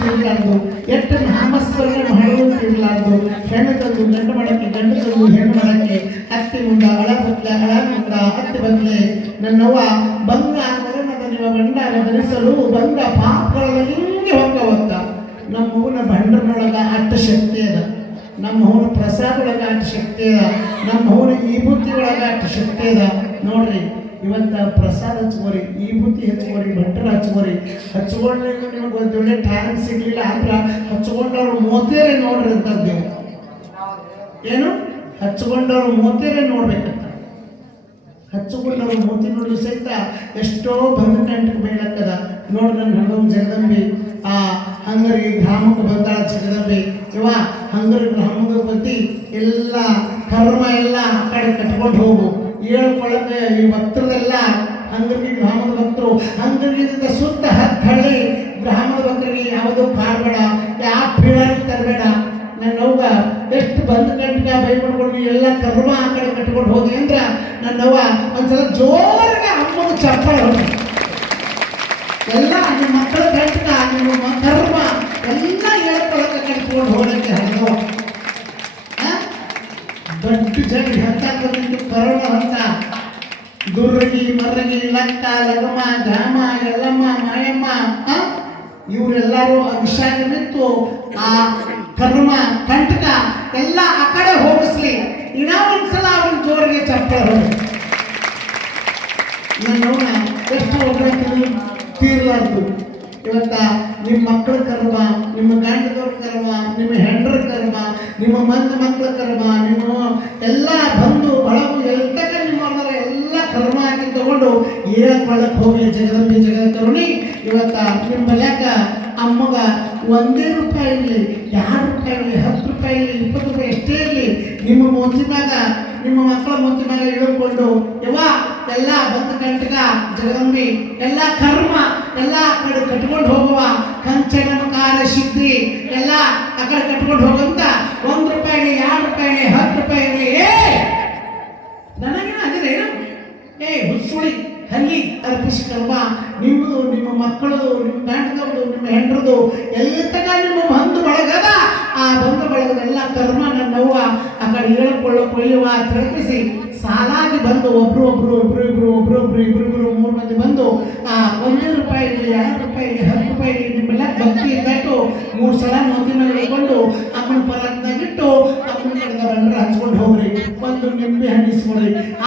ತಿರ್ಲಾರ್ದು ಎಷ್ಟು ನಾಮಸ್ಮರಣೆ ಮಾಡೋದು ತಿರ್ಲಾರ್ದು ಹೆಣ್ಣು ತಂದು ಗಂಡು ಮಾಡಕ್ಕೆ ಗಂಡು ತಂದು ಹೆಣ್ಣು ಮಾಡಕ್ಕೆ ಅತ್ತಿ ಮುಂದ ಅಳ ಮುಂದ ಅತ್ತಿ ಬದಲೆ ನನ್ನವ್ವ ಬಂಗ ಮರಣದ ನಿಮ್ಮ ಭಂಡಾರ ಧರಿಸಲು ಬಂದ ಪಾಪಗಳ ಹಿಂಗೆ ಹೊಕ್ಕವತ್ತ ನಮ್ಮ ಹೂವಿನ ಭಂಡರನೊಳಗ ಅಟ್ಟ ಶಕ್ತಿ ಅದ ನಮ್ಮ ಹೂವಿನ ಪ್ರಸಾದೊಳಗ ಅಟ್ಟ ಶಕ್ತಿ ಅದ ನಮ್ಮ ಹೂವಿನ ಈ ಬುದ್ಧಿಯೊಳಗ ಅಟ್ಟ ಶಕ್ತಿ ಅದ ನೋಡ್ರಿ ಇವತ್ತ ಪ್ರಸಾದ ಹಚ್ಕೋರಿ ಈ ಬುದ್ಧಿ ಹಚ್ಕೋರಿ ಭಂಡರ ಹಚ್ಕೋರಿ ಹಚ್ಕೊಂಡ್ಲಿಲ್ಲ ನಿಮಗೆ ಒಳ್ಳೆ ಟ್ಯಾಲೆಂಟ್ ಸಿಗ್ಲಿಲ್ಲ ಅಂದ್ರೆ ಹಚ್ಕೊಂಡವ್ರು ಮೋತೇರೆ ನೋಡ್ರಿ ಅಂತದ್ದು ನೀವು ಏನು ಹಚ್ಕೊಂಡವ್ರು ಮೋತೇರೆ ನೋಡ್ಬೇಕಂತ ಹಚ್ಕೊಂಡವ್ರು ಮೋತಿ ನೋಡಿದ್ರು ಸಹಿತ ಎಷ್ಟೋ ಬಂದು ಕಂಟಿಗೆ ಬೈಲಕ್ಕದ ನೋಡಿ ನನ್ನ ಹಣದವ್ ಜಗದಂಬಿ ಆ ಹಂಗರಿ ಗ್ರಾಮಕ್ಕೆ ಬಂದಾಳ ಜಗದಂಬಿ ಇವ ಹಂಗರಿ ಗ್ರಾಮದ ಬತ್ತಿ ಎಲ್ಲ ಕರ್ಮ ಎಲ್ಲ ಆ ಕಡೆ ಕಟ್ಕೊಂಡು ಹೋಗು ಹೇಳ್ಕೊಳ್ಳಕ್ಕೆ ಈ ಭಕ್ತರದೆಲ್ಲ ಹಂಗರಿಗೆ ಗ್ರಾಮದ ಭಕ್ತರು ಹಂಗರಿಗಿಂದ ಸುತ್ತ ಹಳ್ಳಿ ಗ್ರಾಮದ ಭಕ್ತರಿಗೆ ಯಾವುದೋ ಕಾಡ್ಬೇಡ ಯಾವ ಪೀಳಾಗಿ ತರಬೇಡ ನನ್ನವ್ವ ಎಷ್ಟು ಬಂದು ಗಂಟೆಗೆ ಬೈ ಮಾಡ್ಕೊಂಡು ಎಲ್ಲ ಕರ್ಮ ಆ ಕಡೆ ಕಟ್ಕೊಂಡು ಹೋಗಿ ಅಂದ್ರೆ ನನ್ನವ್ವ ಒಂದ್ಸಲ ಜೋರಾಗಿ ಅಮ್ಮನ ಚಪ್ಪಾಳೆ ಹೊಡಿ ಎಲ್ಲ ನಿಮ್ಮ ಮಕ್ಕಳ ಗಂಟಕ ನಿಮ್ಮ ಕರ್ಮ ಎಲ್ಲ ಹೇಳ್ಕೊಳಕ್ಕೆ ಕಟ್ಕೊಂಡು ಹೋಗಕ್ಕೆ ಹಣ್ಣು ದೊಡ್ಡ ಜನ ಹತ್ತಾಕಂದು ಕರೋಣ ಹತ್ತ ದುರ್ಗಿ ಮರ್ರಗಿ ಲಕ್ಕ ಲಗಮ ಧಾಮ ಎಲ್ಲಮ್ಮ ಮಾಯಮ್ಮ ಇವರೆಲ್ಲರೂ ಅಭಿಷೇಕ ನಿಂತು ಆ ಕರ್ಮ ಕಂಟಕ ಎಲ್ಲ ಆ ಕಡೆ ಹೋಗಿಸ್ಲಿ ಇನ್ನ ಒಂದ್ಸಲ ಅವ್ರ ಜೋರಿಗೆ ಚಪ್ಪಳ ಹೋಗಿ ನನ್ನ ಎಷ್ಟು ಒಬ್ಬರ ತೀರ್ಲಾರ್ದು ಇವತ್ತ ನಿಮ್ಮ ಮಕ್ಕಳ ಕರ್ಮ ನಿಮ್ಮ ಗಂಡದವ್ರ ಕರ್ಮ ನಿಮ್ಮ ಹೆಂಡ್ರ ಕರ್ಮ ನಿಮ್ಮ ಮಕ್ಕಳ ಕರ್ಮ ನಿಮ್ಮ ಎಲ್ಲ ಬಂದು ಬಳಗು ಎಲ್ತಕ ನಿಮ್ಮ ಎಲ್ಲ ಕರ್ಮ ಹಾಕಿ ತಗೊಂಡು ಹೇಳ್ಕೊಳ್ಳಕ್ಕೆ ಹೋಗಿ ಜಗದಂಬಿ ಜಗದಕರುಣಿ ಇವತ್ತ ನಿಮ್ಮ ಮನ್ಯಾಗ ಅಮ್ಮಗ ಒಂದೇ ರೂಪಾಯಿ ಇರಲಿ 2 ರೂಪಾಯಿ ಇರಲಿ 10 ರೂಪಾಯಿ ಇರಲಿ 20 ರೂಪಾಯಿ ಎಷ್ಟೇ ಇರಲಿ ನಿಮ್ಮ ಮೋತಿ ಮ್ಯಾಗ ನಿಮ್ಮ ಮಕ್ಕಳ ಮೋತಿ ಮ್ಯಾಗ ಇಳ್ಕೊಂಡು ಯವ್ವ ಎಲ್ಲ ಬಂದ ಗಂಟಗ ಜಗದಂಬಿ ಎಲ್ಲ ಕರ್ಮ ಎಲ್ಲ ಆ ಕಡೆ ಕಟ್ಕೊಂಡು ಹೋಗುವ ಕಂಚನಕಾರ ಸಿದ್ಧಿ ಎಲ್ಲ ಆ ಕಡೆ ಕಟ್ಕೊಂಡು ಹೋಗಂತ 1 ರೂಪಾಯಿ 2 ರೂಪಾಯಿ 10 ರೂಪಾಯಿ ಇರಲಿ ನನಗೇನು ಅದೇನು ಹುಸುಳಿ ಹಲ್ಲಿ ಅರ್ಪಿಸಿಕಲ್ವ ನಿಮ್ಮದು ನಿಮ್ಮ ಮಕ್ಕಳದು ನಿಮ್ಮ ಗಂಡದವ್ರದು ನಿಮ್ಮ ಹೆಂಡ್ರದು ಎಲ್ಲ ತಗ ನಿಮ್ಮ ಬಂಧು ಬಳಗದ ಆ ಬಂಧು ಬಳಗದೆಲ್ಲ ಕರ್ಮ ನನ್ನವ್ವ ಆ ಕಡೆ ಹೇಳ್ಕೊಳ್ಳೊಯ್ಯುವ ತಿಳ್ಪಿಸಿ ಸಾಲಾಗಿ ಬಂದು ಇಬ್ರು 3 ಮಂದಿ ಬಂದು ಆ 1 ರೂಪಾಯಿ 2 ರೂಪಾಯಿ 10 ರೂಪಾಯಿ ನಿಮ್ಮೆಲ್ಲ ಭಕ್ತಿ ಕಟ್ಟು 3 ಸಲ ಮೋತಿ ಮೇಲೆ ಹಿಡ್ಕೊಂಡು ಅಮ್ಮನ ಪರಕ್ನಾಗಿಟ್ಟು ಅಮ್ಮನ ಕಡೆದ ಬಂದ್ರೆ ಹಚ್ಕೊಂಡು ಹೋಗ್ರಿ ಒಂದು ನಿಂಬೆ ಹಣ್ಣಿಸ್ಕೊಡ್ರಿ.